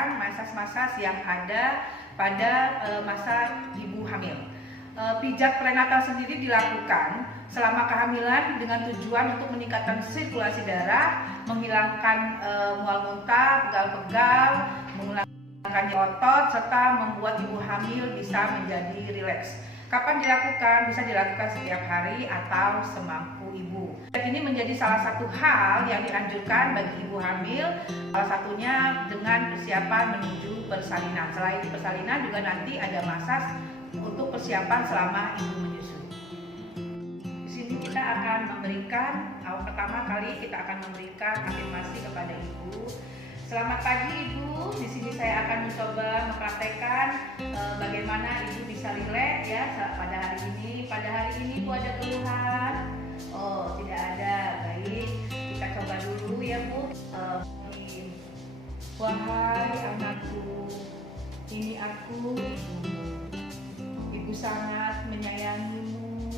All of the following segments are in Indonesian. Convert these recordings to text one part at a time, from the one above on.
melakukan masas-masas yang ada pada masa ibu hamil. Pijat prenatal sendiri dilakukan selama kehamilan dengan tujuan untuk meningkatkan sirkulasi darah, menghilangkan mual muntah, pegal-pegal, menghilangkan otot, serta membuat ibu hamil bisa menjadi rileks. Kapan dilakukan? Bisa dilakukan setiap hari atau semampu ibu. Ini menjadi salah satu hal yang dianjurkan bagi ibu hamil, salah satunya dengan persiapan menuju persalinan. Selain persalinan juga nanti ada masas untuk persiapan selama ibu menyusui. Di sini kita akan memberikan, pertama kali kita akan memberikan afirmasi kepada ibu. Selamat pagi ibu, di sini saya akan mencoba mempraktekkan bagaimana ibu bisa rileks ya pada hari ini. Pada hari ini ibu ada keluhan? Oh, tidak ada. Baik, kita coba dulu ya bu. Wahai anakku, ini aku ibumu. Ibu sangat menyayangimu.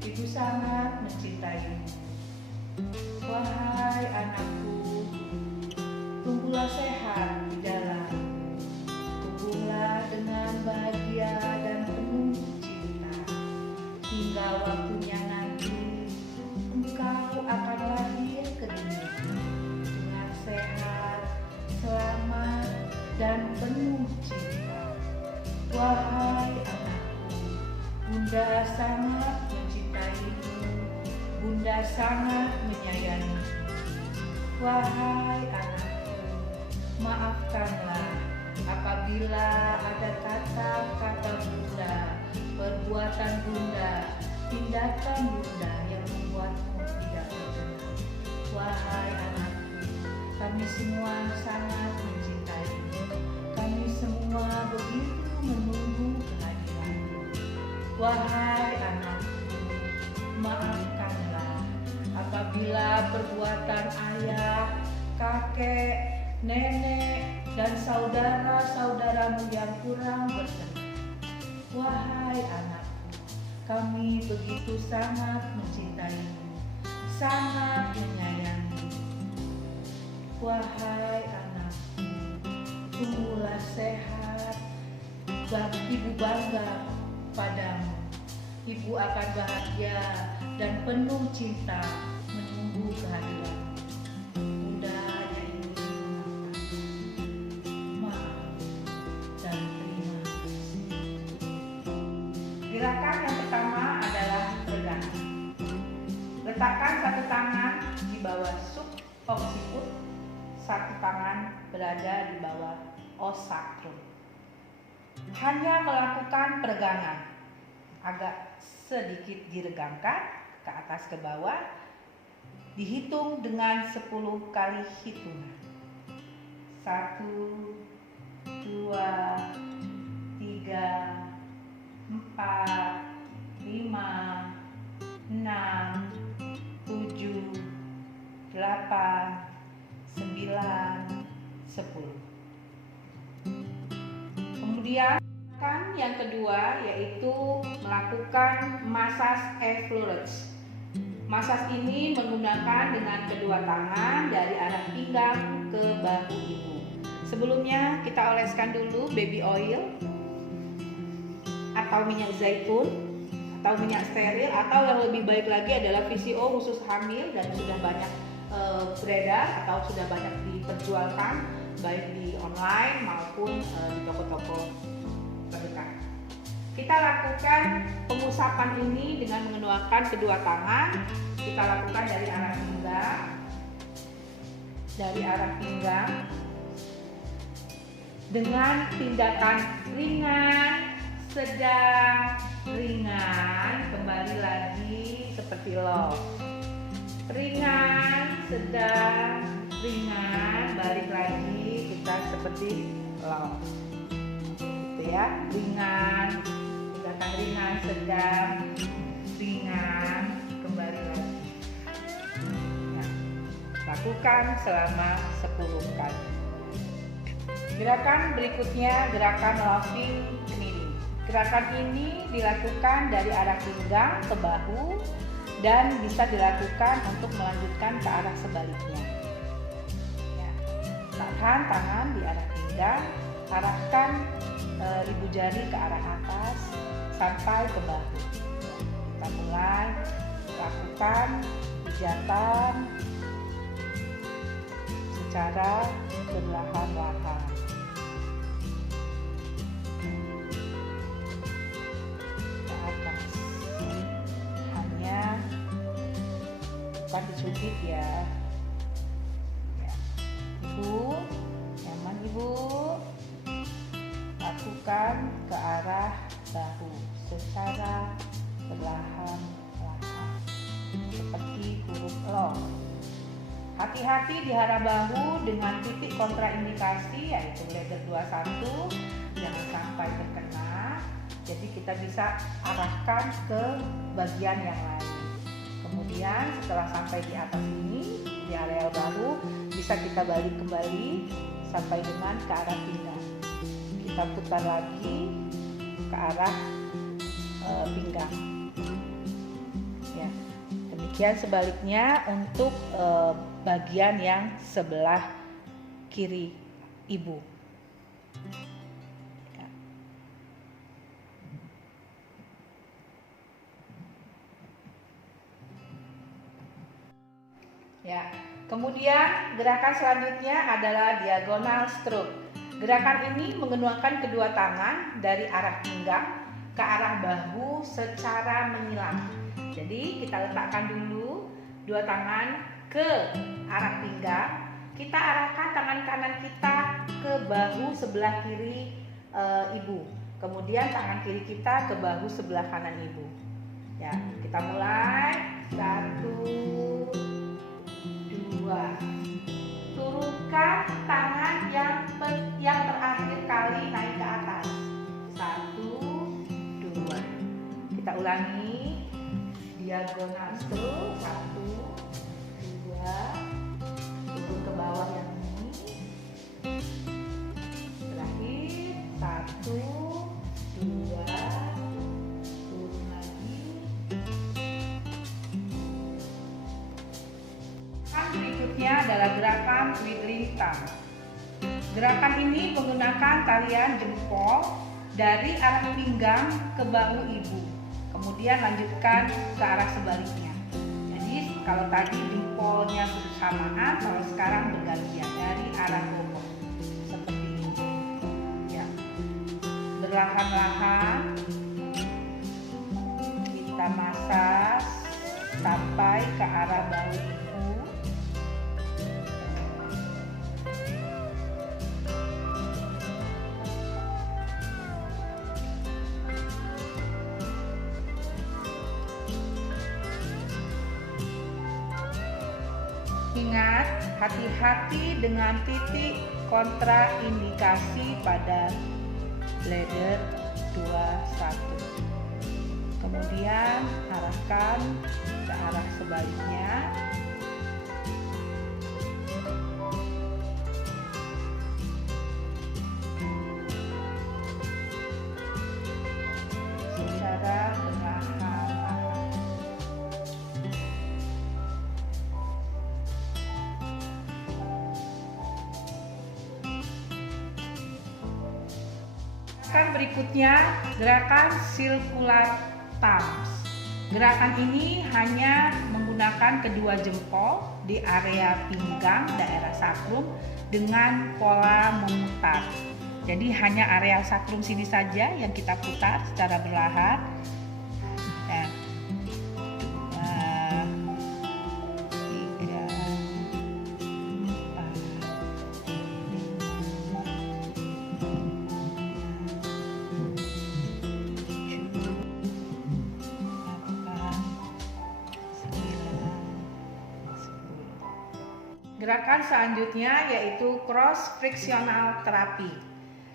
Ibu sangat mencintaimu. Wahai anakku, tumbuhlah sehat di dalam, tumbuhlah dengan bahagia dan penuh cinta, hingga waktunya nanti engkau akan lahir ke dunia dengan sehat, selamat, dan penuh cinta. Wahai anakku, Bunda sangat mencintaimu, Bunda sangat menyayangimu. Wahai anakku, maafkanlah apabila ada kata-kata Bunda, perbuatan Bunda, tindakan Bunda yang membuatmu tidak berkenan. Wahai anakku, kami semua sangat mencintaimu. Kami semua begitu menunggu kehadiranmu. Wahai anakku, maafkanlah apabila perbuatan ayah, kakek, nenek, dan saudara-saudaramu yang kurang berkenan. Wahai anakku, kami begitu sangat mencintaimu, sangat menyayangimu. Wahai anakku, tumbuhlah sehat, dan ibu bangga padamu. Ibu akan bahagia dan penuh cinta menunggu kehadiranmu. Bunda hanya ingin mengatakan maaf dan terima kasih. Gerakan yang pertama adalah peregangan. Letakkan satu tangan di bawah subocciput, satu tangan berada di bawah os sacrum. Hanya melakukan peregangan, agak sedikit diregangkan ke atas ke bawah, dihitung dengan 10 kali hitungan. 1, 2, 3, 4, 5, 6, 7, 8, 9, 10. Kemudian yang kedua yaitu melakukan massage effleurage. Massage ini menggunakan dengan kedua tangan dari arah pinggang ke bahu ibu. Sebelumnya kita oleskan dulu baby oil atau minyak zaitun atau minyak steril, atau yang lebih baik lagi adalah VCO khusus hamil dan sudah banyak beredar atau sudah banyak diperjualkan baik di online maupun di toko-toko terdekat. Kita lakukan pengusapan ini dengan mengenakan kedua tangan. Kita lakukan dari arah pinggang dengan tindakan ringan, sedang, ringan, kembali lagi seperti love. Ringan, sedang, ringan, balik lagi kita seperti love. Gitu ya, ringan, tindakan ringan, sedang, ringan, kembali lagi. Nah, lakukan selama 10 kali. Gerakan berikutnya, gerakan loving kneeling. Gerakan ini dilakukan dari arah pinggang ke bahu dan bisa dilakukan untuk melanjutkan ke arah sebaliknya. Ya. Tahan tangan di arah pinggang. jari ke arah atas sampai ke bahu. Kita mulai lakukan pijatan secara perlahan-lahan. Ke atas. Hanya bukan dicubit ya. Ibu, nyaman Ibu. Lakukan ke arah bahu secara perlahan-lahan seperti huruf L. Hati-hati di arah bahu dengan titik kontraindikasi yaitu letter 21, jangan sampai terkena. Jadi kita bisa arahkan ke bagian yang lain. Kemudian setelah sampai di atas ini, di area bahu, bisa kita balik kembali sampai dengan ke arah pinggang. Kita putar lagi ke arah pinggang. Ya, demikian sebaliknya untuk bagian yang sebelah kiri ibu. Ya, kemudian gerakan selanjutnya adalah diagonal stroke. Gerakan ini menggunakan kedua tangan dari arah pinggang ke arah bahu secara menyilang. Jadi kita letakkan dulu dua tangan ke arah pinggang. Kita arahkan tangan kanan kita ke bahu sebelah kiri ibu. Kemudian tangan kiri kita ke bahu sebelah kanan ibu. Ya, kita mulai 1, 2. Turunkan tangan yang terakhir kali naik ke atas. 1, 2. Kita ulangi diagonal stroke. 1, 2. Turun ke bawah yang ini. Terakhir 1, 2. Turun lagi. Berikutnya adalah gerakan twiddling thumb. Gerakan ini menggunakan talian jempol dari arah pinggang ke bahu ibu. Kemudian lanjutkan ke arah sebaliknya. Jadi kalau tadi jempolnya bersamaan, kalau sekarang bergantian dari arah bokong. Seperti ini. Ya. Perlahan-lahan kita massage sampai ke arah bahu ibu. Ingat, hati-hati dengan titik kontraindikasi pada letter 21. Kemudian arahkan ke arah sebaliknya. Secara perlahan-lahan. Gerakan berikutnya, gerakan circular thumbs. Gerakan ini hanya menggunakan kedua jempol di area pinggang, daerah sakrum dengan pola memutar. Jadi hanya area sakrum sini saja yang kita putar secara berlahan. Ya. 2, 3, 4, 5, 6, 7, 8, 9, 10. Gerakan selanjutnya yaitu cross frictional therapy.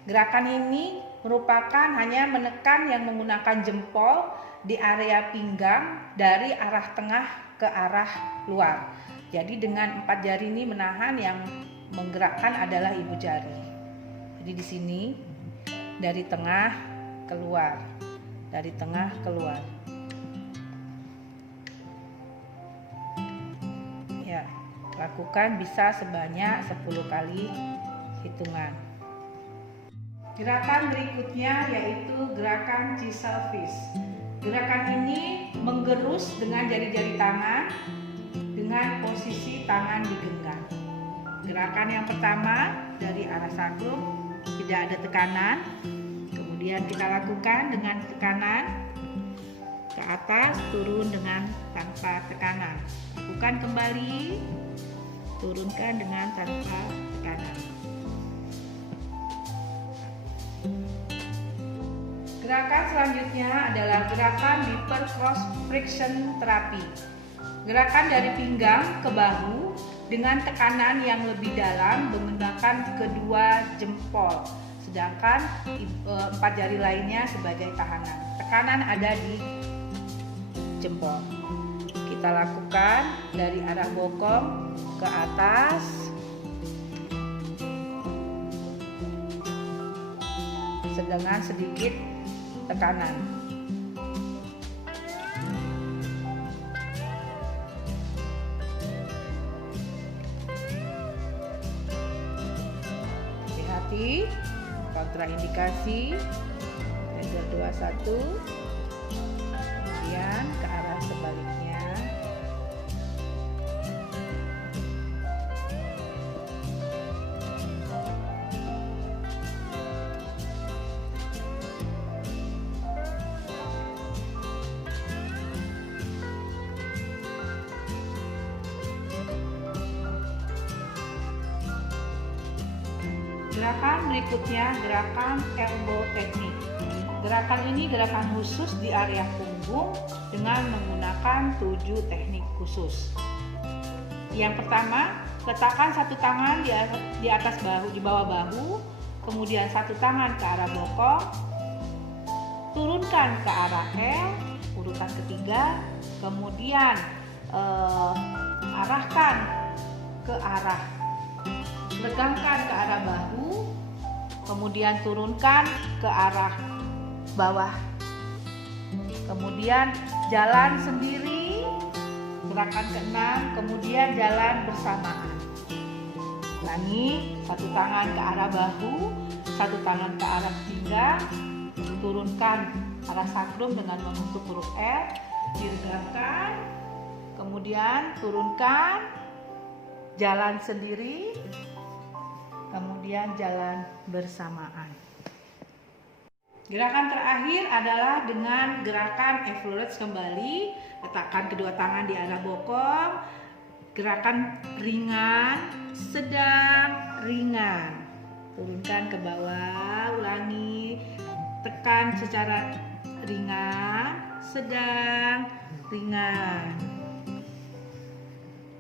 Gerakan ini merupakan hanya menekan yang menggunakan jempol di area pinggang dari arah tengah ke arah luar. Jadi dengan 4 jari ini menahan, yang menggerakkan adalah ibu jari. Jadi di sini dari tengah keluar, dari tengah keluar. Ya, lakukan bisa sebanyak 10 kali hitungan. Gerakan berikutnya yaitu gerakan chisel fist. Gerakan ini menggerus dengan jari-jari tangan dengan posisi tangan digenggam. Gerakan yang pertama dari arah sakrum, tidak ada tekanan. Kemudian kita lakukan dengan tekanan ke atas, turun dengan tanpa tekanan. Lakukan kembali, turunkan dengan tanpa tekanan. Gerakan selanjutnya adalah gerakan Viper Cross Friction Therapy. Gerakan dari pinggang ke bahu dengan tekanan yang lebih dalam menggunakan kedua jempol, sedangkan 4 jari lainnya sebagai tahanan. Tekanan ada di jempol. Kita lakukan dari arah bokong ke atas, dengan sedikit tekanan. Hati-hati, kontraindikasi. 21, kemudian ke arah sebaliknya. Gerakan berikutnya gerakan elbow technique. Gerakan ini gerakan khusus di area punggung dengan menggunakan 7 teknik khusus. Yang pertama, letakkan satu tangan di atas bahu, di bawah bahu, kemudian satu tangan ke arah bokong, turunkan ke arah L, urutan ketiga, kemudian arahkan ke arah, regangkan ke arah bahu, kemudian turunkan ke arah bawah, kemudian jalan sendiri, gerakan ke-6, kemudian jalan bersamaan. Ulangi, satu tangan ke arah bahu, satu tangan ke arah pinggang, turunkan arah sakrum dengan membentuk huruf L, diregangkan, kemudian turunkan, jalan sendiri, kemudian jalan bersamaan. Gerakan terakhir adalah dengan gerakan Everett kembali. Letakkan kedua tangan di arah bokong. Gerakan ringan, sedang, ringan. Turunkan ke bawah, ulangi. Tekan secara ringan, sedang, ringan.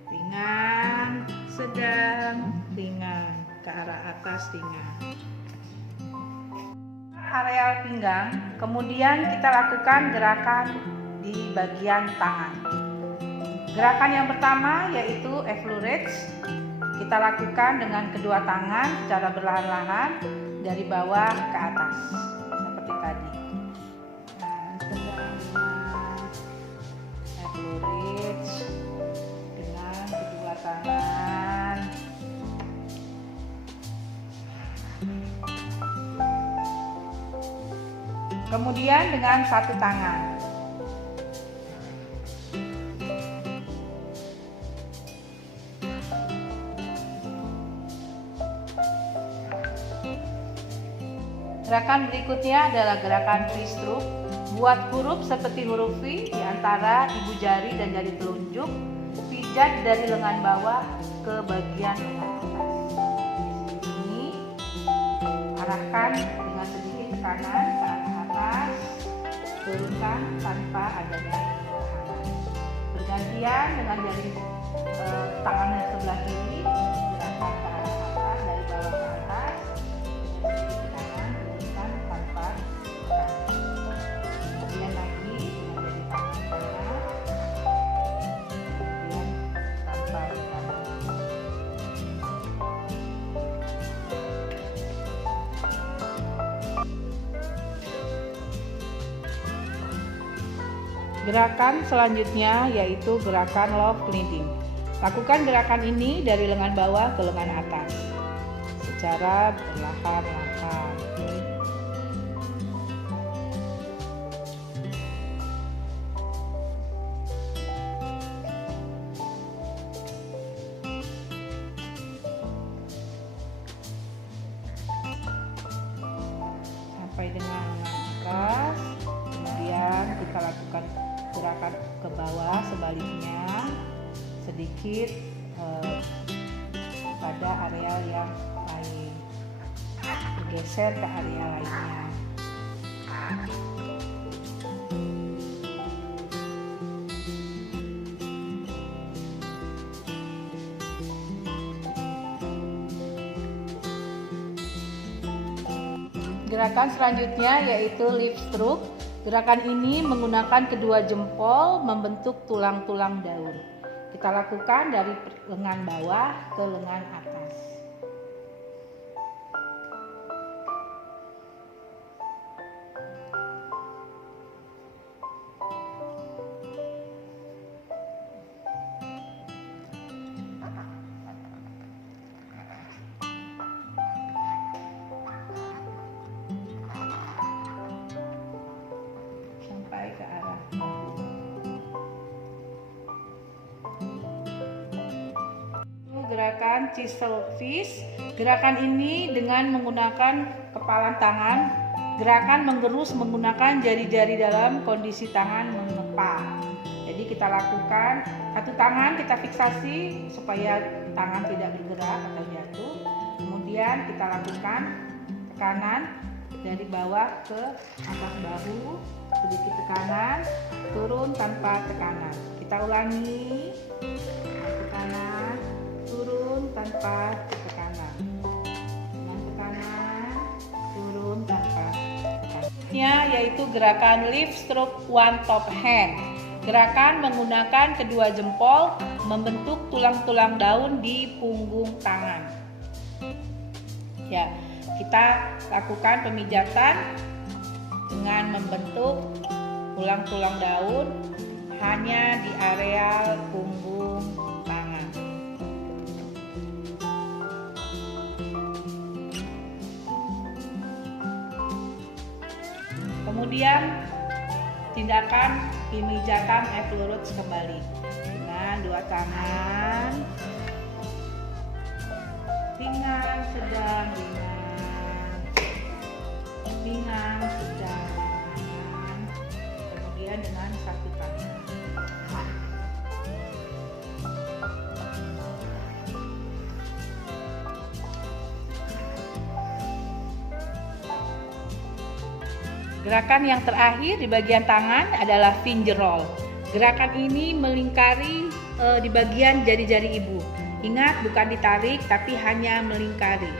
Ringan, sedang, ringan. Ke arah atas ringan. Areal pinggang, kemudian kita lakukan gerakan di bagian tangan. Gerakan yang pertama yaitu Everett. Kita lakukan dengan kedua tangan secara perlahan-lahan dari bawah ke atas seperti tadi. Everett dengan kedua tangan. Kemudian dengan satu tangan. Gerakan berikutnya adalah gerakan free stroke. Buat huruf seperti huruf V di antara ibu jari dan jari telunjuk. Pijat dari lengan bawah ke bagian lengan atas. Ini arahkan dengan sedikit tekanan ke arah atas, turunkan tanpa adanya tekanan. Bergantian dengan jari tangan yang sebelah kiri, gerakan ke arah atas dari bawah ke atas, dengan sedikit tekanan, turunkan tanpa tekanan. Kemudian lagi dengan jari tangan kanan, kemudian tanpa tekanan. Gerakan selanjutnya yaitu gerakan love gliding. Lakukan gerakan ini dari lengan bawah ke lengan atas secara perlahan-lahan. sampai dengan lengan atas. Kemudian kita lakukan gerakan ke bawah sebaliknya sedikit pada area yang lain, bergeser ke area lainnya. Gerakan selanjutnya yaitu lip stroke. Gerakan ini menggunakan kedua jempol membentuk tulang-tulang daun. Kita lakukan dari lengan bawah ke lengan atas. Ke arah gerakan chisel fish. Gerakan ini dengan menggunakan kepalan tangan. Gerakan menggerus menggunakan jari-jari dalam kondisi tangan mengepal. Jadi kita lakukan satu tangan kita fiksasi supaya tangan tidak bergerak atau jatuh. Kemudian kita lakukan tekanan dari bawah ke atas bahu, sedikit tekanan, turun tanpa tekanan. Kita ulangi, tekanan, turun tanpa tekanan, dengan tekanan, turun tanpa tekanan. Yaitu gerakan lip stroke one top hand. Gerakan menggunakan kedua jempol membentuk tulang-tulang daun di punggung tangan. Ya, kita lakukan pemijatan dengan membentuk tulang-tulang daun hanya di area punggung tangan. Kemudian tindakan pemijatan Epiglottis kembali dengan dua tangan, ringan, sedang, ringan, sedang, kemudian dengan satu tangan. Gerakan yang terakhir di bagian tangan adalah finger roll. Gerakan ini melingkari di bagian jari-jari ibu. Ingat, bukan ditarik tapi hanya melingkari.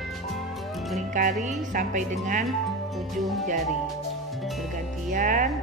Melingkari sampai dengan ujung jari. Bergantian.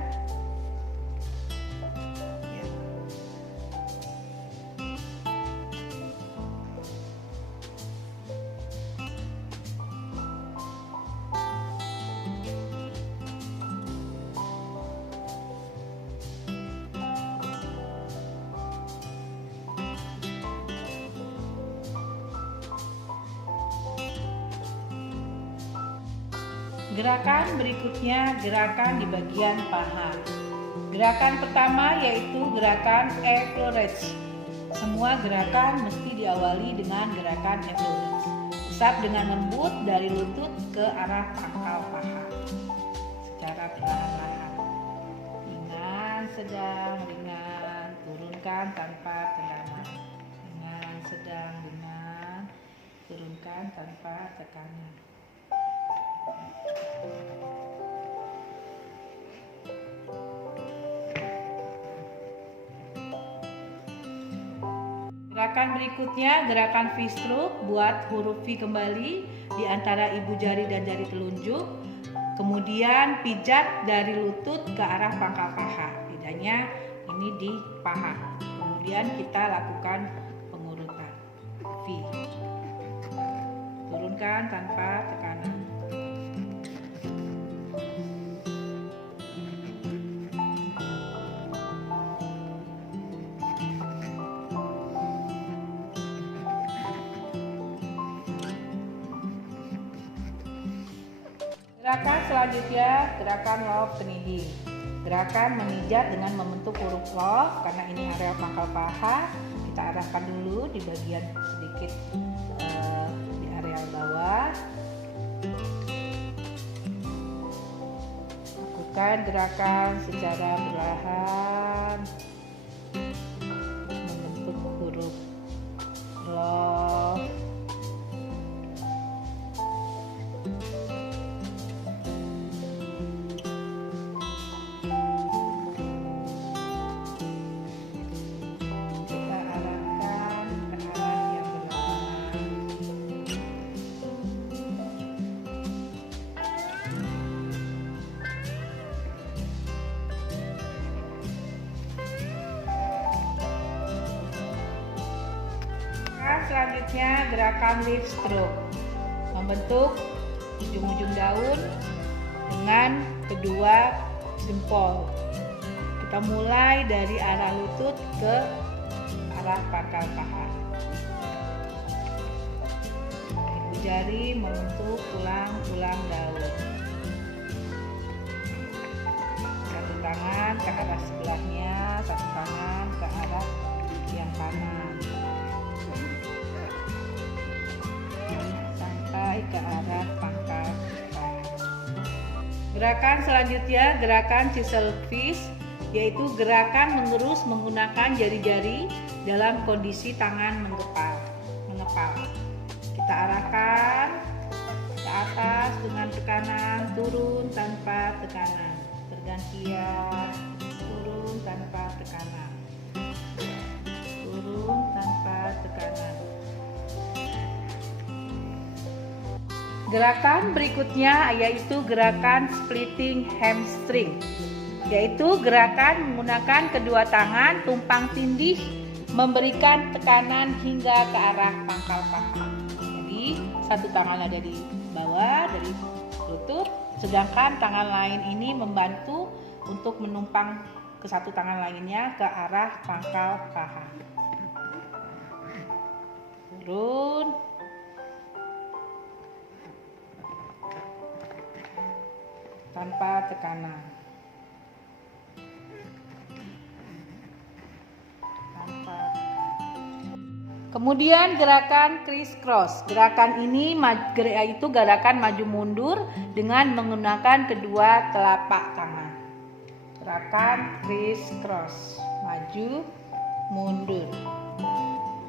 Gerakan berikutnya gerakan di bagian paha. Gerakan pertama yaitu gerakan Epiglottis. Semua gerakan mesti diawali dengan gerakan Epiglottis. Usap dengan lembut dari lutut ke arah pangkal paha secara perlahan-lahan. Ringan, sedang, ringan, turunkan tanpa tekanan. Ringan, sedang, ringan, turunkan tanpa tekanan. Gerakan berikutnya gerakan V-stroke, buat huruf V kembali di antara ibu jari dan jari telunjuk. Kemudian pijat dari lutut ke arah pangkal paha. Bedanya ini di paha. Kemudian kita lakukan pengurutan V. Turunkan tanpa tekanan. Gerakan selanjutnya gerakan love kneading. Gerakan memijat dengan membentuk huruf love karena ini area pangkal paha. Kita arahkan dulu di bagian sedikit di area bawah. Lakukan gerakan secara perlahan membentuk huruf love. Kita arahkan ke arah yang berlawanan. Selanjutnya gerakan leaf stroke, membentuk ujung-ujung daun dengan kedua jempol. Kita mulai dari arah lutut ke arah pangkal paha. Ibu jari membentuk tulang-tulang daun. Satu tangan ke arah sebelahnya, satu tangan ke arah yang kanan. Sampai ke arah pangkal paha. Gerakan selanjutnya gerakan chisel fish, yaitu gerakan mengerus menggunakan jari-jari dalam kondisi tangan mengepal. Kita arahkan ke atas dengan tekanan, turun tanpa tekanan, bergantian, turun tanpa tekanan, turun tanpa tekanan. Gerakan berikutnya yaitu gerakan splitting hamstring, yaitu gerakan menggunakan kedua tangan tumpang tindih memberikan tekanan hingga ke arah pangkal paha. Jadi satu tangan ada di bawah dari lutut, sedangkan tangan lain ini membantu untuk menumpang ke satu tangan lainnya ke arah pangkal paha. Turun. Tanpa tekanan. Kemudian gerakan criss cross. Gerakan ini yaitu gerakan maju mundur dengan menggunakan kedua telapak tangan. Gerakan criss cross, maju mundur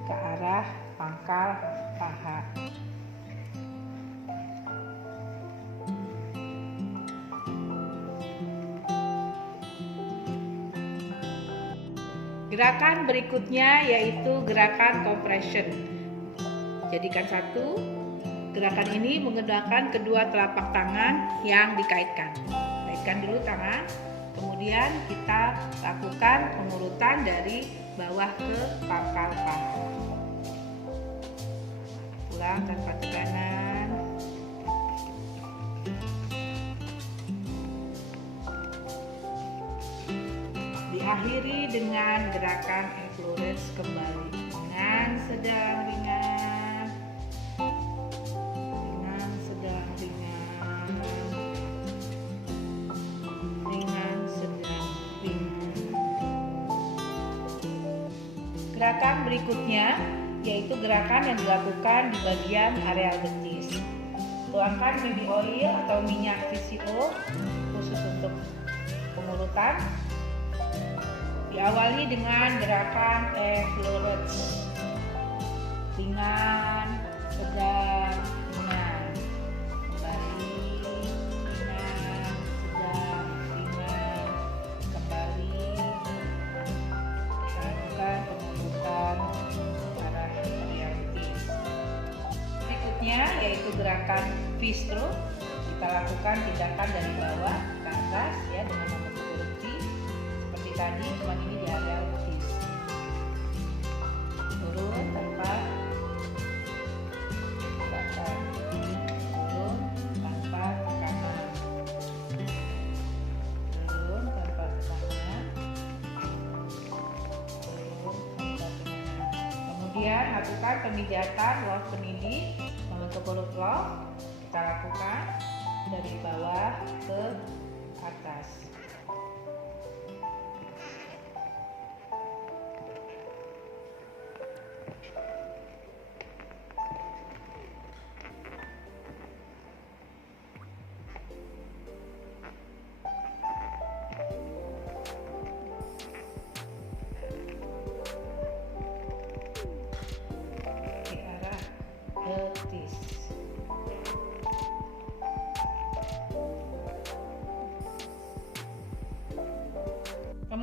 ke arah pangkal paha. Gerakan berikutnya yaitu gerakan compression. Jadikan satu. Gerakan ini menggunakan kedua telapak tangan yang dikaitkan. Kaitkan dulu tangan. Kemudian kita lakukan pengurutan dari bawah ke pangkal paha. Pulang tanpa tekanan. Diakhiri dengan gerakan endurance kembali dengan sedang ringan, dengan sedang ringan, dengan sedang ringan. Gerakan berikutnya yaitu gerakan yang dilakukan di bagian areal betis. Tuangkan baby oil atau minyak VCO khusus untuk pengurutan. Diawali dengan gerakan effleurage, ringan, sedang, ringan, kembali, ringan, sedang, ringan, kembali. Lakukan pengurutan arah areal betis. Berikutnya yaitu gerakan V-stroke. Kita lakukan tindakan dari bawah ke atas ya dengan membentuk huruf V. Tadi cuma ini di area betis. Turun tanpa tekanan, turun tanpa tekanan, turun tanpa tekanan, turun tanpa tekanan. Kemudian lakukan pemijatan love penindih membentuk huruf love. Kita lakukan dari bawah ke atas.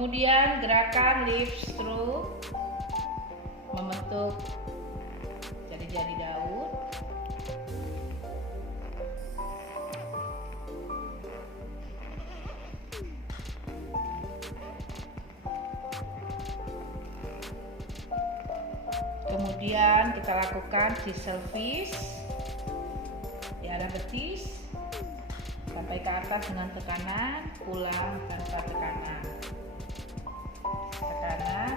Kemudian gerakan lift stroke, membentuk jari-jari daun. Kemudian kita lakukan chisel fish di arah betis sampai ke atas dengan tekanan, pulang tanpa tekanan. Tekanan,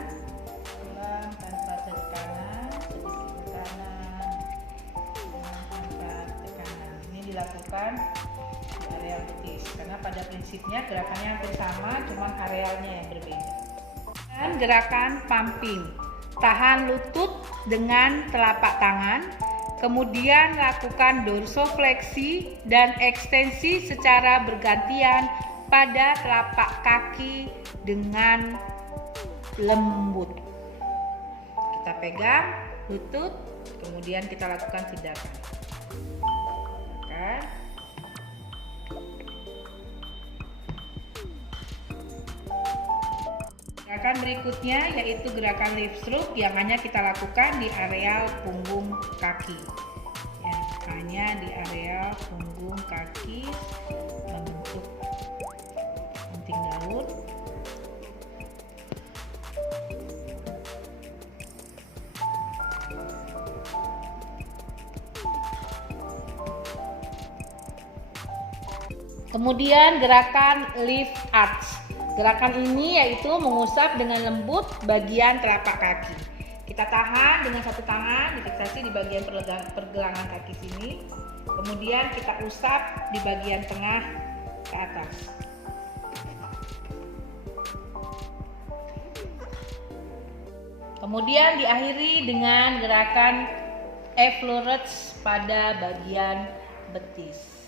pulang tanpa tekanan, sedikit tekanan, pulang tanpa tekanan. Ini dilakukan di area betis karena pada prinsipnya gerakannya hampir sama, cuman arealnya yang berbeda. Dan gerakan pumping. Tahan lutut dengan telapak tangan, kemudian lakukan dorsofleksi dan ekstensi secara bergantian pada telapak kaki dengan lembut. Kita pegang lutut, kemudian kita lakukan tindakan. Gerakan berikutnya yaitu gerakan lift stroke yang hanya kita lakukan di areal punggung kaki. Ya, hanya di areal punggung kaki membentuk puting daun. Kemudian gerakan lift arch. Gerakan ini yaitu mengusap dengan lembut bagian telapak kaki. Kita tahan dengan satu tangan, difiksasi di bagian pergelangan kaki sini. Kemudian kita usap di bagian tengah ke atas. Kemudian diakhiri dengan gerakan effleurets pada bagian betis.